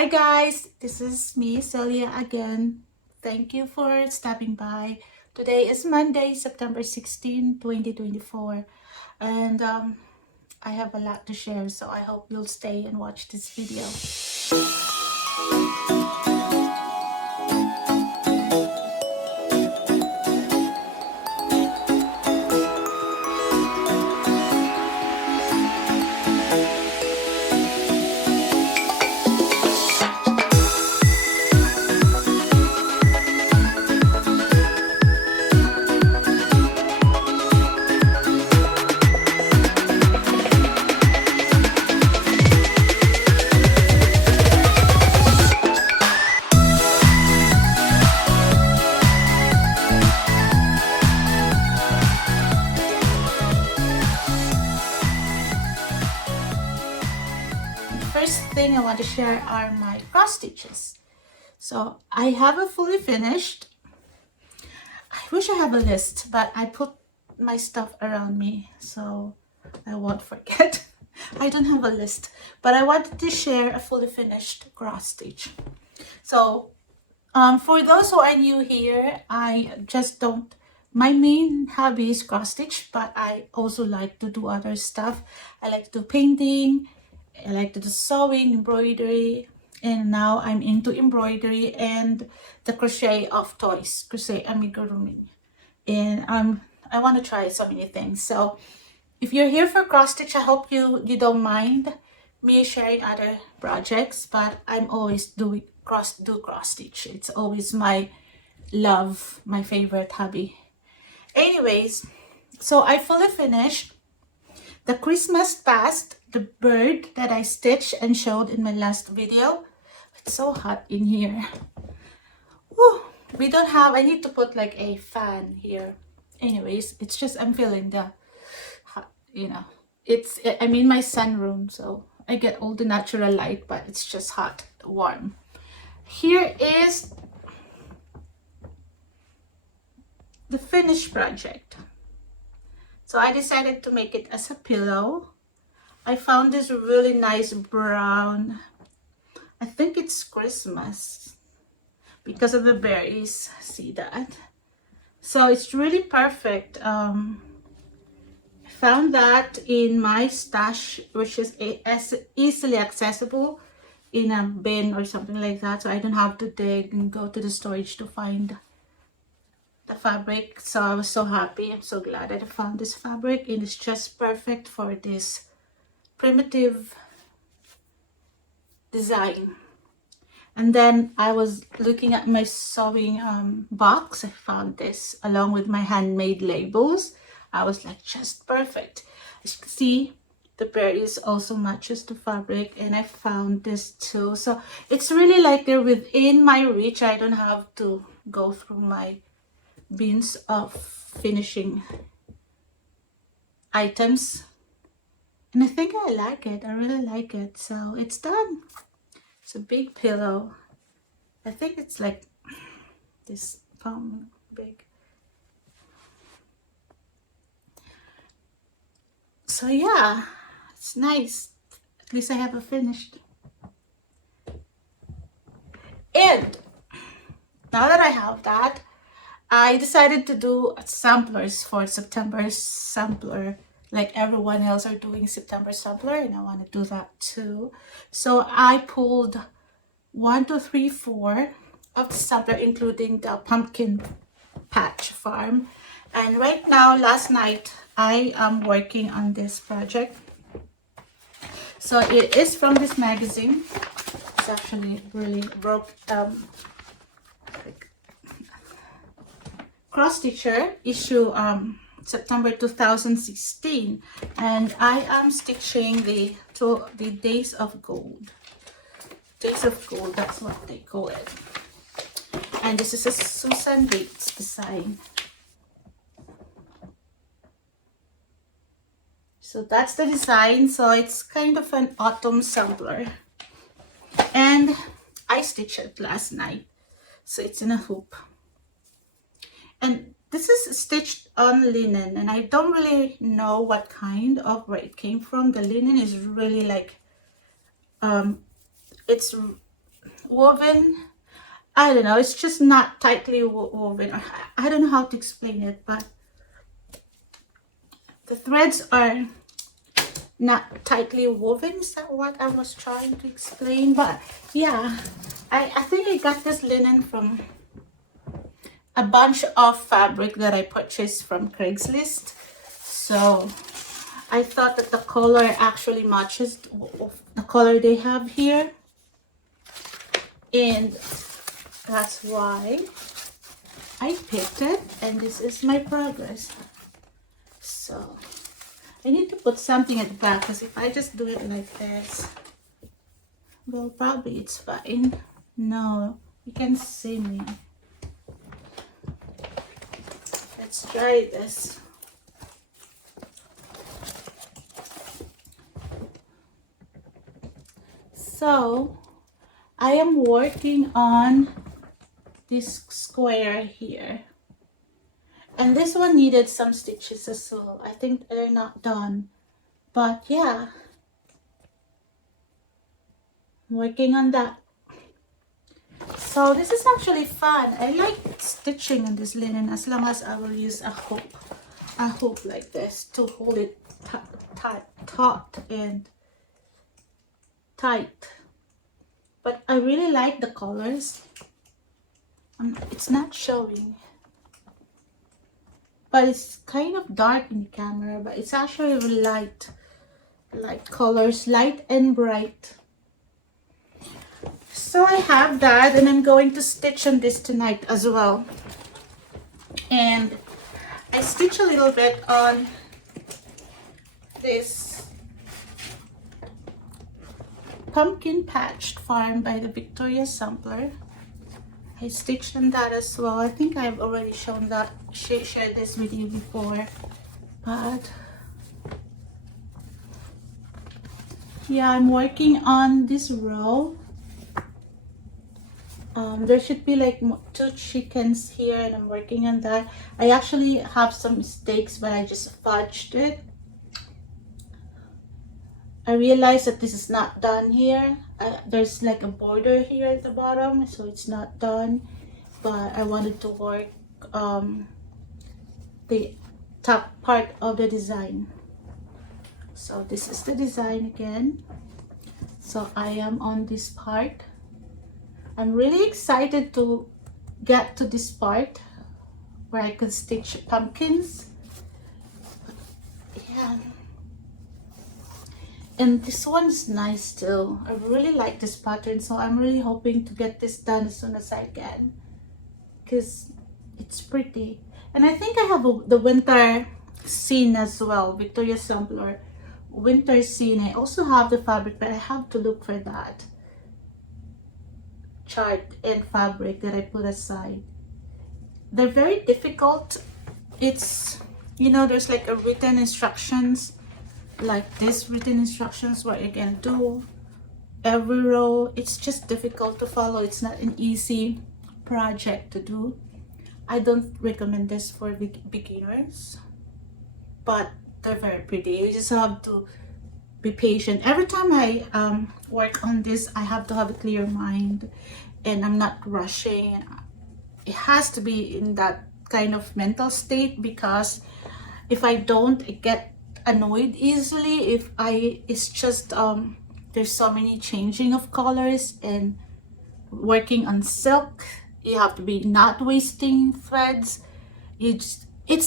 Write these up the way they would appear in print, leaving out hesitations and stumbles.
Hi guys, this is me, Celia again. Thank you for stopping by. Today is Monday, September 16, 2024, and I have a lot to share, so I hope you'll stay and watch this video. First thing I want to share are my cross stitches. So I have a fully finished. I wish I have a list, but I put my stuff around me so I won't forget. I don't have a list, but I wanted to share a fully finished cross stitch. So for those who are new here, I just don't, my main hobby is cross stitch, but I also like to do other stuff. I like to do painting, I like to do sewing, embroidery, and now I'm into embroidery and the crochet of toys, crochet Amigurumi. And I want to try so many things. So if you're here for cross stitch, I hope you don't mind me sharing other projects, but I'm always doing cross stitch. It's always my love, my favorite hobby. Anyways, so I fully finished the Christmas past, the bird that I stitched and showed in my last video. It's so hot in here. Whew. We don't have, I need to put like a fan here. Anyways, it's just I'm feeling the hot, you know. I'm in my sunroom, so I get all the natural light, but it's just hot, warm. Here is the finished project. So I decided to make it as a pillow. I found this really nice brown, I think it's Christmas because of the berries. See that? So it's really perfect. I found that in my stash, which is easily accessible in a bin or something like that, so I don't have to dig and go to the storage to find the fabric. So I was so happy. I'm so glad that I found this fabric, and it's just perfect for this primitive design. And then I was looking at my sewing box. I found this along with my handmade labels. I was like, just perfect. As you can see, the berries also matches the fabric, and I found this too. So it's really like they're within my reach. I don't have to go through my bins of finishing items. And I think I like it. I really like it. So it's done. It's a big pillow. I think it's like this palm big. So yeah, it's nice. At least I have it finished. And now that I have that, I decided to do samplers for September's sampler. Like everyone else are doing September sampler, and I want to do that too. So I pulled 1, 2, 3, 4 of the sampler, including the pumpkin patch farm. And right now, last night, I am working on this project. So it is from this magazine. It's actually really broke Cross Stitcher issue September 2016, and I am stitching the Days of Gold. Days of Gold, that's what they call it. And this is a Susan Bates design. So that's the design. So it's kind of an autumn sampler, and I stitched it last night. So it's in a hoop, and this is stitched on linen, and I don't really know what kind of where it came from. The linen is really like it's woven. I don't know, it's just not tightly woven. I don't know how to explain it, but the threads are not tightly woven. Is that what I was trying to explain? But yeah, I think I got this linen from a bunch of fabric that I purchased from Craigslist. So I thought that the color actually matches the color they have here, and that's why I picked it, and this is my progress. So I need to put something at the back, because if I just do it like this, well, probably it's fine. No, you can see me. Let's try this. So I am working on this square here, and this one needed some stitches as well. I think they're not done, but yeah, I'm working on that. So this is actually fun. I like stitching on this linen, as long as I will use a hook like this to hold it taut and tight. But I really like the colors. It's not showing, but it's kind of dark in the camera, but it's actually really light colors, light and bright. So I have that, and I'm going to stitch on this tonight as well. And I stitch a little bit on this pumpkin patched farm by the Victoria Sampler. I stitched on that as well. I think I've already shown that, shared this with you before, but yeah, I'm working on this row. There should be like 2 chickens here, and I'm working on that. I actually have some mistakes, but I just fudged it. I realized that this is not done here. There's like a border here at the bottom, so it's not done, but I wanted to work the top part of the design. So this is the design again. So I am on this part. I'm really excited to get to this part where I could stitch pumpkins. Yeah. And this one's nice too. I really like this pattern, so I'm really hoping to get this done as soon as I can, because it's pretty. And I think I have the winter scene as well, Victoria Sampler winter scene. I also have the fabric, but I have to look for that chart and fabric that I put aside. They're very difficult. It's, you know, there's like a written instructions, like this written instructions where you can do every row. It's just difficult to follow. It's not an easy project to do. I don't recommend this for beginners, but they're very pretty. You just have to be patient. Every time I work on this, I have to have a clear mind, and I'm not rushing. It has to be in that kind of mental state, because if I don't, I get annoyed easily. It's just there's so many changing of colors, and working on silk, you have to be not wasting threads. It's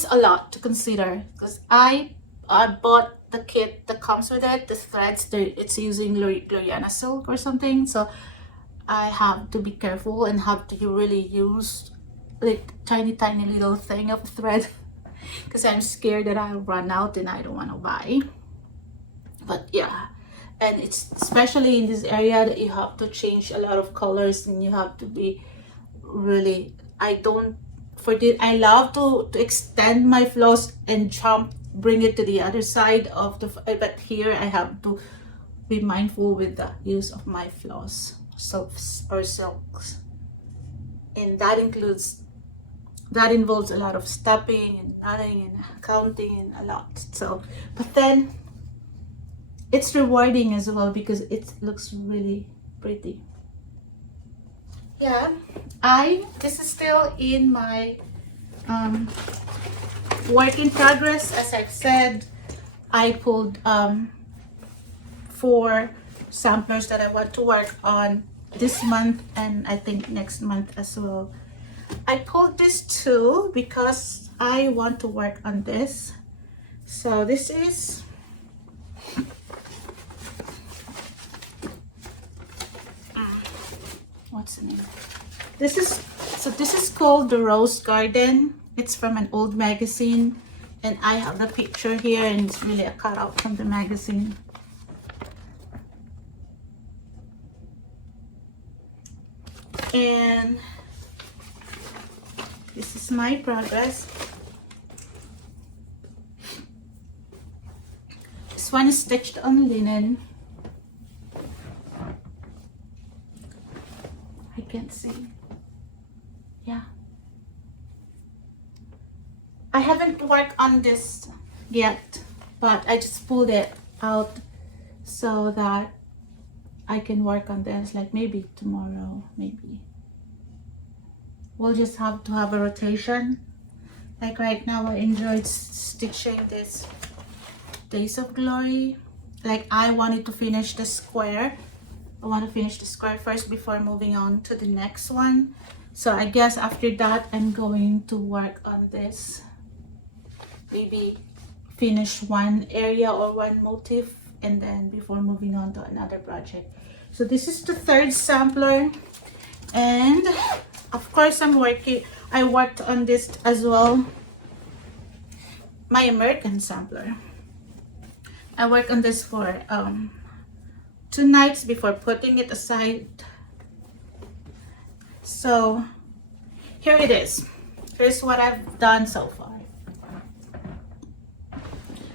a lot to consider, because I bought the kit that comes with it, the threads. It's using Gloriana silk or something, so I have to be careful and have to really use like tiny little thing of thread, because I'm scared that I'll run out and I don't want to buy. But yeah, and it's especially in this area that you have to change a lot of colors, and you have to be really, I love to extend my floss and bring it to the other side of the, but here I have to be mindful with the use of my floss, soaps or silks, and that involves a lot of stopping and knotting and counting and a lot. So, but then it's rewarding as well, because it looks really pretty. yeah, this is still in my work in progress. As I've said, I pulled 4 samplers that I want to work on this month, and I think next month as well. I pulled this 2 because I want to work on this. So this is what's the name? This is called the Rose Garden. It's from an old magazine, and I have the picture here, and it's really a cutout from the magazine. And this is my progress. This one is stitched on linen. I can't see. Yeah. I haven't worked on this yet, but I just pulled it out so that I can work on this, like maybe tomorrow, maybe. We'll just have to have a rotation. Like right now, I enjoyed stitching this Days of Glory. Like I wanted to finish the square. I want to finish the square first before moving on to the next one. So I guess after that, I'm going to work on this. Maybe finish one area or one motif, and then before moving on to another project. So this is the 3rd sampler, and of course I worked on this as well, my American sampler. I worked on this for 2 nights before putting it aside. So here it is. Here's what I've done so far.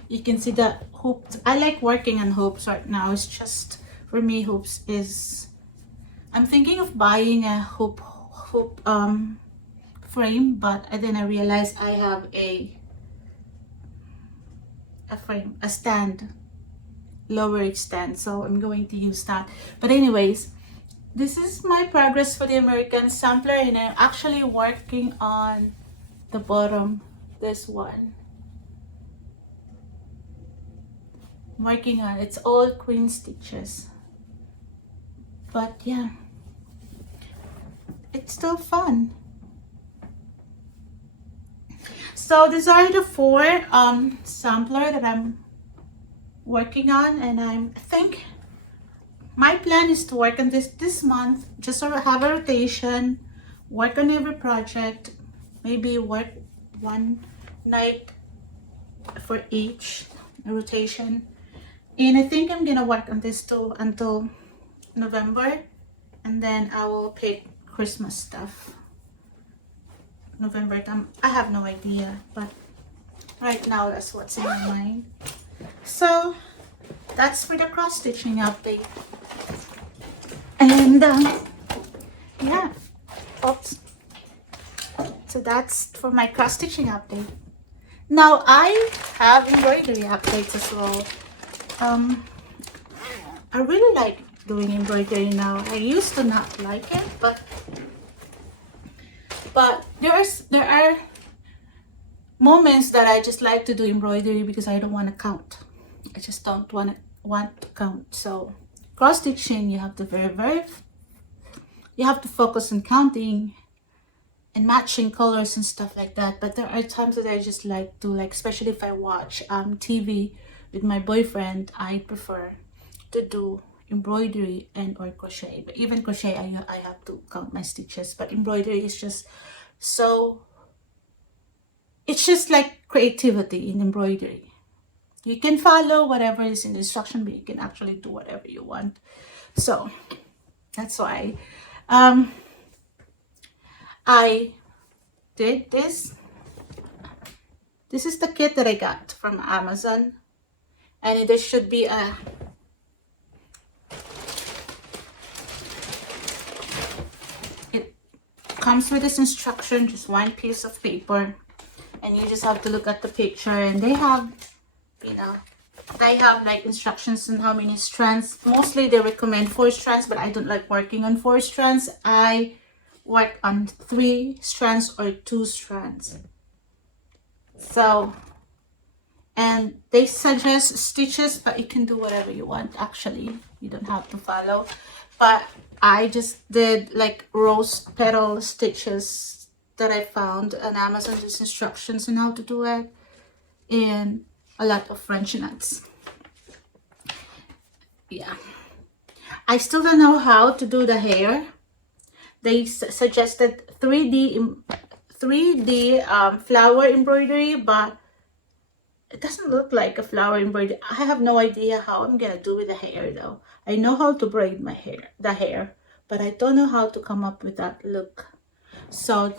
You can see the hoops. I like working on hoops right now. It's just, for me, hoops is, I'm thinking of buying a hoop frame, but then I realized I have a frame, a stand, lower stand, so I'm going to use that. But anyways, this is my progress for the American sampler, and I'm actually working on the bottom, this one. I'm working on, it's all queen stitches, but yeah, it's still fun. So these are the 4 sampler that I'm working on, and I think my plan is to work on this month, just sort of have a rotation, work on every project, maybe work 1 night for each rotation. And I think I'm gonna work on this too until November, and then I will pick Christmas stuff. November time, I have no idea, but right now that's what's in my mind. So that's for the cross stitching update. And yeah, oops. So that's for my cross stitching update. Now I have embroidery updates as well. I really like doing embroidery now. I used to not like it, but there are moments that I just like to do embroidery because I don't want to count. I just don't want to count. So cross stitching, you have to you have to focus on counting and matching colors and stuff like that. But there are times that I just like to, like, especially if I watch TV with my boyfriend, I prefer to do embroidery and or crochet. But even crochet, I have to count my stitches. But embroidery is just so, it's just like creativity in embroidery. You can follow whatever is in the instruction, but you can actually do whatever you want. So that's why I did this. This is the kit that I got from Amazon, and there should be a comes with this instruction, just 1 piece of paper, and you just have to look at the picture, and they have, you know, they have like instructions on how many strands. Mostly they recommend 4 strands, but I don't like working on 4 strands. I work on 3 strands or 2 strands. So, and they suggest stitches, but you can do whatever you want. Actually, you don't have to follow, but I just did like rose petal stitches that I found on Amazon. There's instructions on how to do it, and a lot of French knots. Yeah, I still don't know how to do the hair. They suggested 3D flower embroidery, but it doesn't look like a flower embroidery. I have no idea how I'm gonna do with the hair though. I know how to braid my hair, but I don't know how to come up with that look. So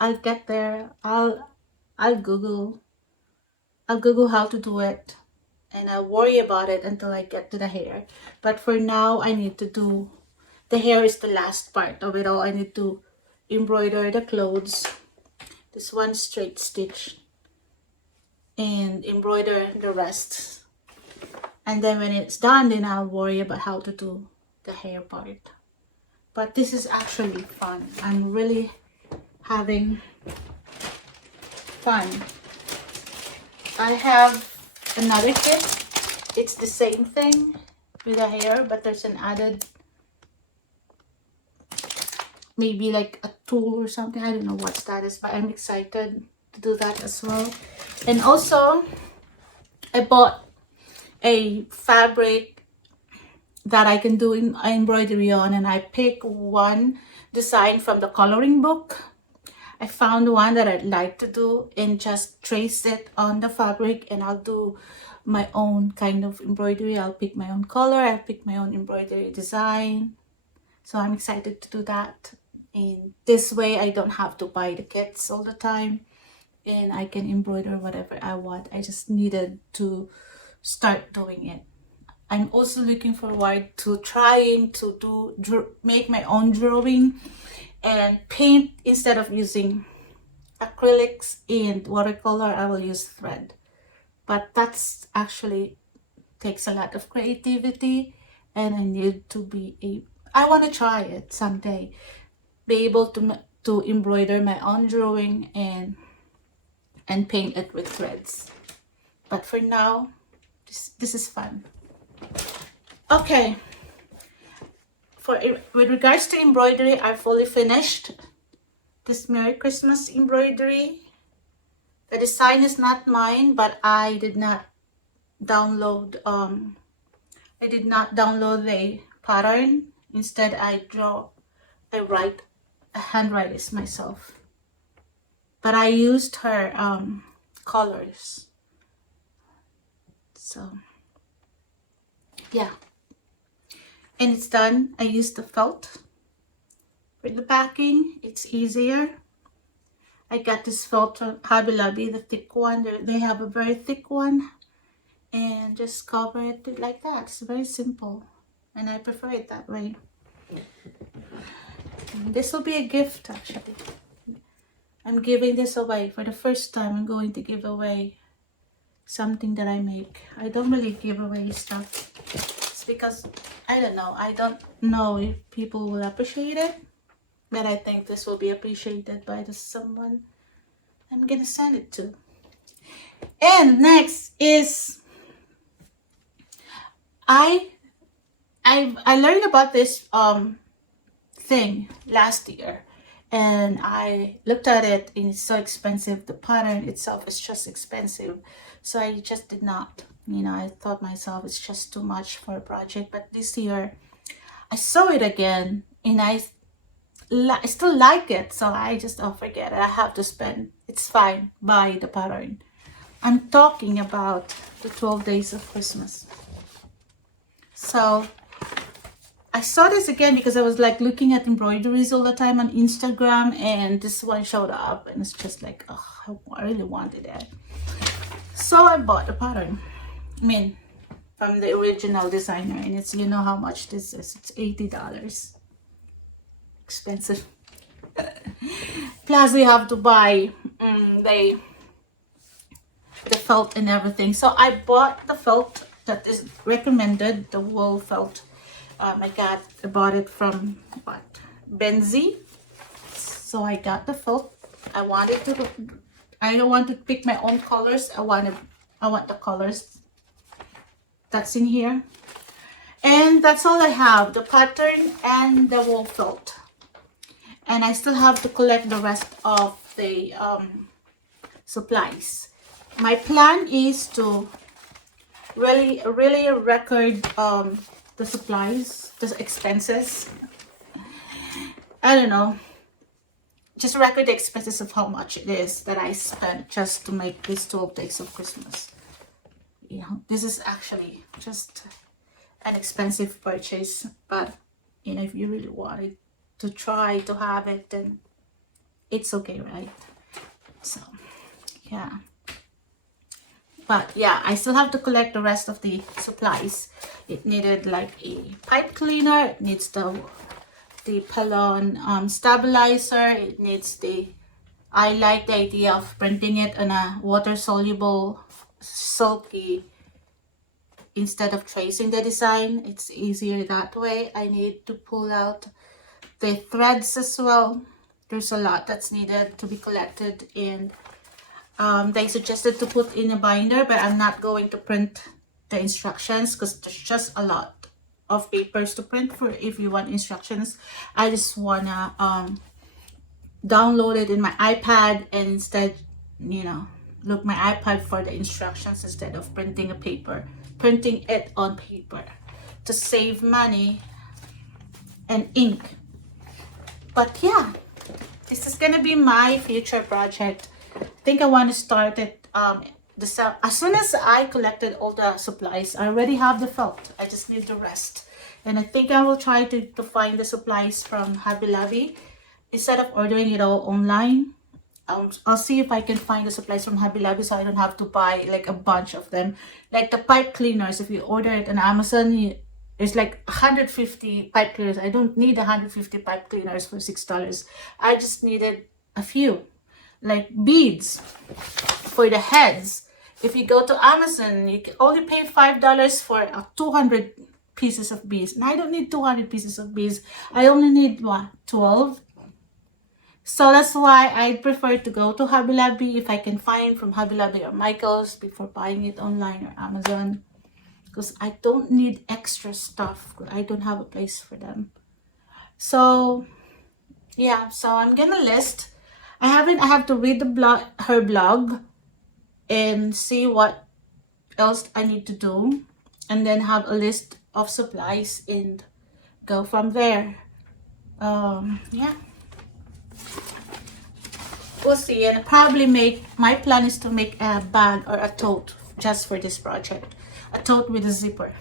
I'll get there. I'll Google how to do it, and I'll worry about it until I get to the hair. But for now, I need to do the hair. Is the last part of it all. I need to embroider the clothes, this one straight stitch, and embroider the rest. And then when it's done, then I'll worry about how to do the hair part. But this is actually fun. I'm really having fun. I have another kit. It's the same thing with the hair, but there's an added, maybe like a tool or something. I don't know what that is, but I'm excited to do that as well. And also, I bought a fabric that I can do embroidery on, and I picked one design from the coloring book. I found one that I'd like to do and just trace it on the fabric, and I'll do my own kind of embroidery. I'll pick my own color, I'll pick my own embroidery design. So I'm excited to do that. And this way I don't have to buy the kits all the time, and I can embroider whatever I want. I just needed to start doing it. I'm also looking forward to trying to make my own drawing and paint. Instead of using acrylics and watercolor, I will use thread. But that's actually takes a lot of creativity, and I need to I want to try it someday, be able to embroider my own drawing and paint it with threads. But for now, this is fun. Okay, with regards to embroidery, I fully finished this Merry Christmas embroidery. The design is not mine, but I did not download the pattern. Instead, I handwrite it myself. But I used her colors. So yeah, and it's done. I used the felt with the backing. It's easier. I got this felt from Hobby Lobby, the thick one. They have a very thick one, and just cover it like that. It's very simple, and I prefer it that way. This will be a gift, actually. I'm giving this away for the first time. I'm going to give away something that I make. I don't really give away stuff. It's because I don't know if people will appreciate it, but I think this will be appreciated by someone I'm gonna send it to. And next is I learned about this thing last year, and I looked at it, and it's so expensive. The pattern itself is just expensive, so I just did not, I thought myself it's just too much for a project. But this year I saw it again, and I still like it, so I just, forget it, I have to spend, it's fine, buy the pattern. I'm talking about the 12 days of Christmas. So I saw this again because I was like looking at embroideries all the time on Instagram, and this one showed up, and it's just like, oh, I really wanted it. So I bought the pattern. From the original designer, and it's, how much this is. It's $80. Expensive. Plus we have to buy the felt and everything. So I bought the felt that is recommended, the wool felt. I bought it from Benzie. So I got the felt. I don't want to pick my own colors. I want the colors that's in here. And that's all I have, the pattern and the wool felt. And I still have to collect the rest of the supplies. My plan is to really record the supplies, the expenses. I don't know, just record the expenses of how much it is that I spent just to make these 12 days of Christmas. You know, this is actually just an expensive purchase, but you know, if you really wanted to try to have it, then it's okay, right? So yeah, but yeah, I still have to collect the rest of the supplies. It needed like a pipe cleaner, it needs the pylon stabilizer, it needs I like the idea of printing it on a water soluble sulky instead of tracing the design. It's easier that way. I need to pull out the threads as well. There's a lot that's needed to be collected, and they suggested to put in a binder, but I'm not going to print the instructions because there's just a lot of papers to print for if you want instructions. I just wanna download it in my iPad and instead, you know, look my iPad for the instructions instead of printing it on paper to save money and ink. But yeah, this is gonna be my future project. I think I want to start it as soon as I collected all the supplies. I already have the felt, I just need the rest. And I think I will try to find the supplies from Hobby Lobby instead of ordering it all online. I'll see if I can find the supplies from Hobby Lobby so I don't have to buy like a bunch of them. Like the pipe cleaners, if you order it on Amazon, it's like 150 pipe cleaners. I don't need 150 pipe cleaners for $6. I just needed a few. Like beads for the heads. If you go to Amazon, you can only pay $5 for 200 pieces of beads. And I don't need 200 pieces of beads. I only need what, 12? So that's why I prefer to go to Hobby Lobby if I can find from Hobby Lobby or Michael's before buying it online or Amazon. Because I don't need extra stuff. I don't have a place for them. So yeah, so I'm gonna list. I have to read her blog and see what else I need to do, and then have a list of supplies and go from there. Yeah, we'll see. And probably my plan is to make a bag or a tote just for this project, a tote with a zipper,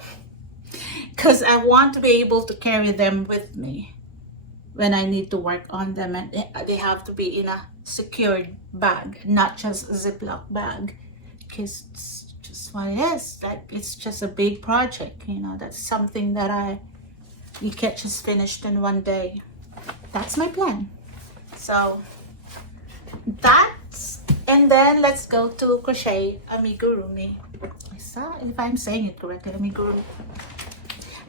because I want to be able to carry them with me when I need to work on them, and they have to be in a secured bag, not just a Ziploc bag, because it's just what it is. Like, it's just a big project, you know. That's something that you can't just finish in one day. That's my plan. So and then let's go to crochet amigurumi. If I'm saying it correctly, amigurumi.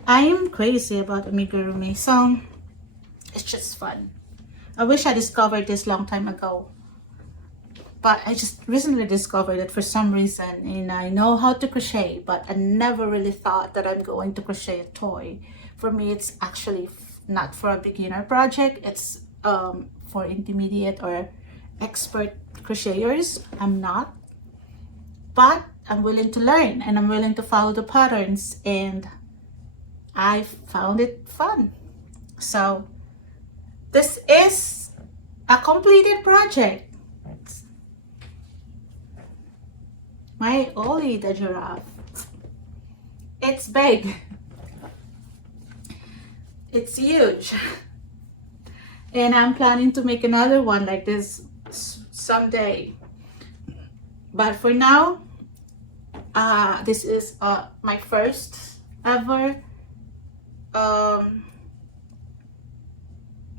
I am crazy about amigurumi, so it's just fun. I wish I discovered this long time ago, but I just recently discovered it for some reason. And I know how to crochet, but I never really thought that I'm going to crochet a toy. For me, it's actually not for a beginner project. It's for intermediate or expert crocheters. I'm not, but I'm willing to learn and I'm willing to follow the patterns, and I found it fun. So this is a completed project. My Ollie the giraffe. It's big. It's huge. And I'm planning to make another one like this someday. But for now, this is my first ever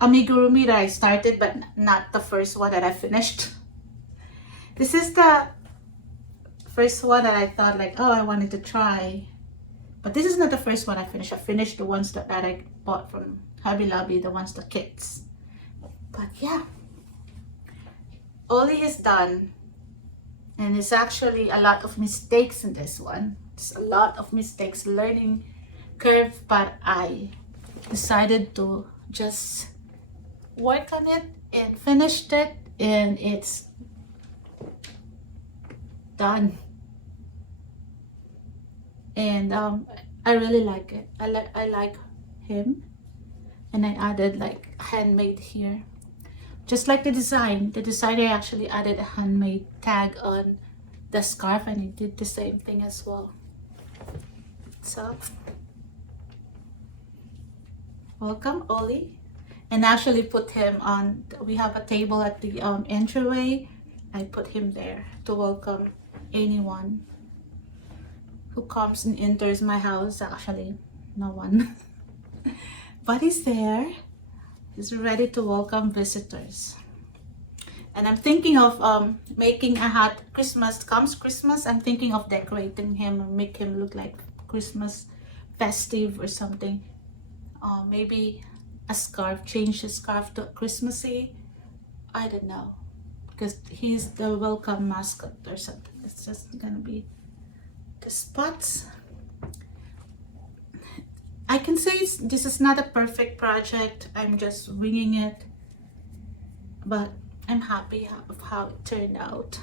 amigurumi that I started, but not the first one that I finished. This is the first one that I thought like, oh, I wanted to try. But this is not the first one I finished. I finished the ones that I bought from Hobby Lobby, the kits. But yeah, Ollie is done, and it's actually a lot of mistakes in this one. It's a lot of mistakes, learning curve, but I decided to just work on it and finished it, and it's done. And I really like it. I like him, and I added like handmade here, just like the design. The designer actually added a handmade tag on the scarf, and I did the same thing as well. So welcome, Ollie. And actually put him on, we have a table at the entryway. I put him there to welcome anyone who comes and enters my house. Actually, no one. But he's there. He's ready to welcome visitors. And I'm thinking of making a hat. Comes Christmas, I'm thinking of decorating him and make him look like Christmas festive or something. Maybe a scarf, change the scarf to Christmassy. I don't know, because he's the welcome mascot or something. It's just gonna be the spots. I can say this is not a perfect project. I'm just winging it, but I'm happy of how it turned out.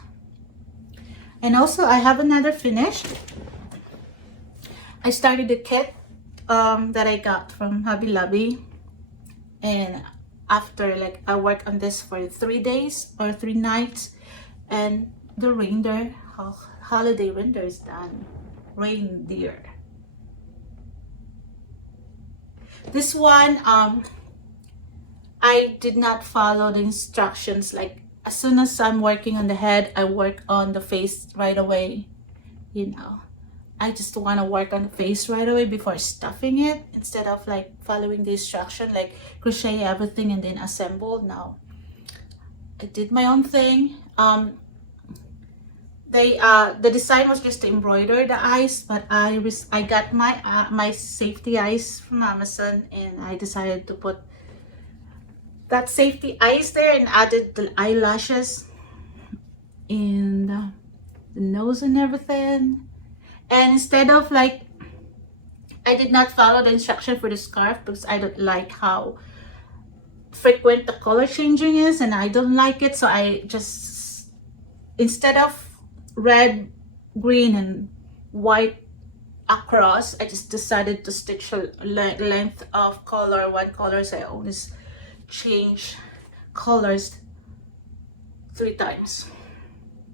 And also I have another finish. I started the kit that I got from Hobby Lobby, and after like I worked on this for 3 days or 3 nights, and the reindeer, holiday reindeer is done. Reindeer. This one, I did not follow the instructions. Like as soon as I'm working on the head, I work on the face right away. You know, I just want to work on the face right away before stuffing it, instead of like following the instruction, like crochet everything and then assemble. No, I did my own thing. The design was just to embroider the eyes, but I got my safety eyes from Amazon, and I decided to put that safety eyes there and added the eyelashes and the nose and everything. And instead of like, I did not follow the instruction for the scarf because I don't like how frequent the color changing is, and I don't like it. So I just, instead of red, green, and white across, I just decided to stitch a length of color, one color. So I always change colors 3 times,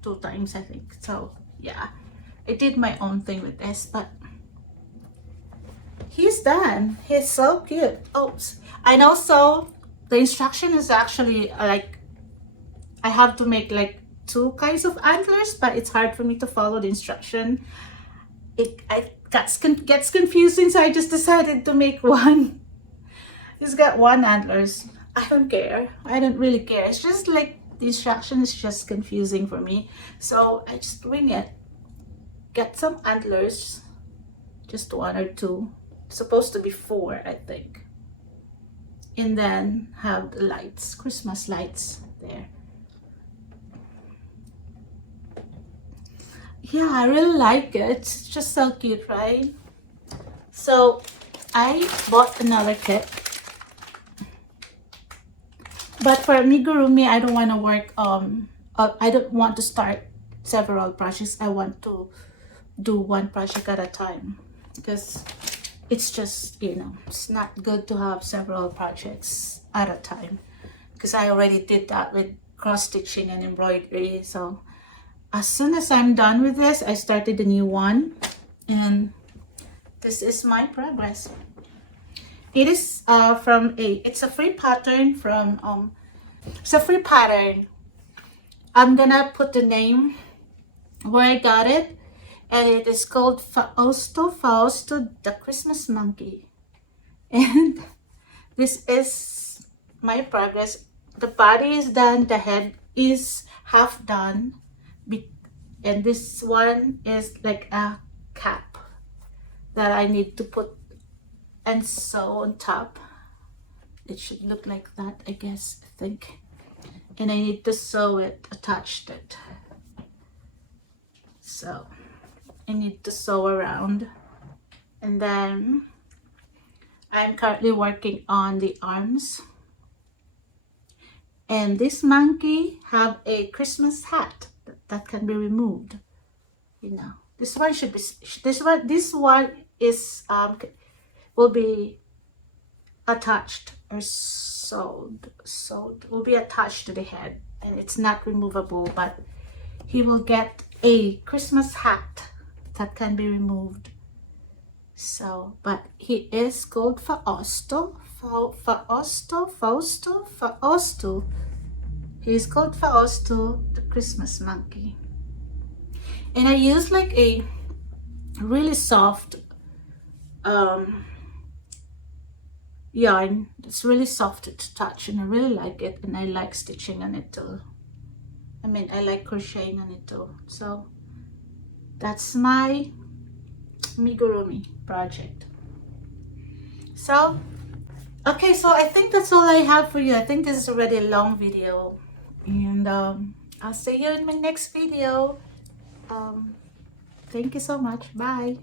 2 times I think. So yeah, I did my own thing with this, but he's done. He's so cute. Oops. And also the instruction is actually like, I have to make like 2 kinds of antlers, but it's hard for me to follow the instruction. It gets confusing, so I just decided to make one. He's got 1 antlers. I don't care. I don't really care. It's just like the instruction is just confusing for me, so I just wing it. Get some antlers, just 1 or 2. Supposed to be 4, I think. And then have the lights, Christmas lights there. Yeah, I really like it. It's just so cute, right? So I bought another kit, but for Amigurumi, I don't want to work I don't want to start several projects. I want to do 1 project at a time, because it's just, you know, it's not good to have several projects at a time, because I already did that with cross stitching and embroidery. So as soon as I'm done with this, I started a new one, and this is my progress. It is it's a free pattern from it's a free pattern. I'm gonna put the name where I got it, and it is called Flosstube the Christmas Monkey. And this is my progress. The body is done, the head is half done, and this one is like a cap that I need to put and sew on top. It should look like that, I guess, I think. and I need to sew it, attached it. So I need to sew around, and then I'm currently working on the arms. And this monkey have a Christmas hat that can be removed. You know, this one should be, this one is will be attached or sewed, will be attached to the head, and it's not removable, but he will get a Christmas hat that can be removed. So, but he is called Fausto. He is called Fausto, the Christmas monkey. And I use like a really soft yarn. It's really soft to touch, and I really like it, and I like stitching on it too. I mean, I like crocheting on it too. So that's my Amigurumi project. So okay, so I think that's all I have for you. I think this is already a long video, and I'll see you in my next video. Thank you so much. Bye.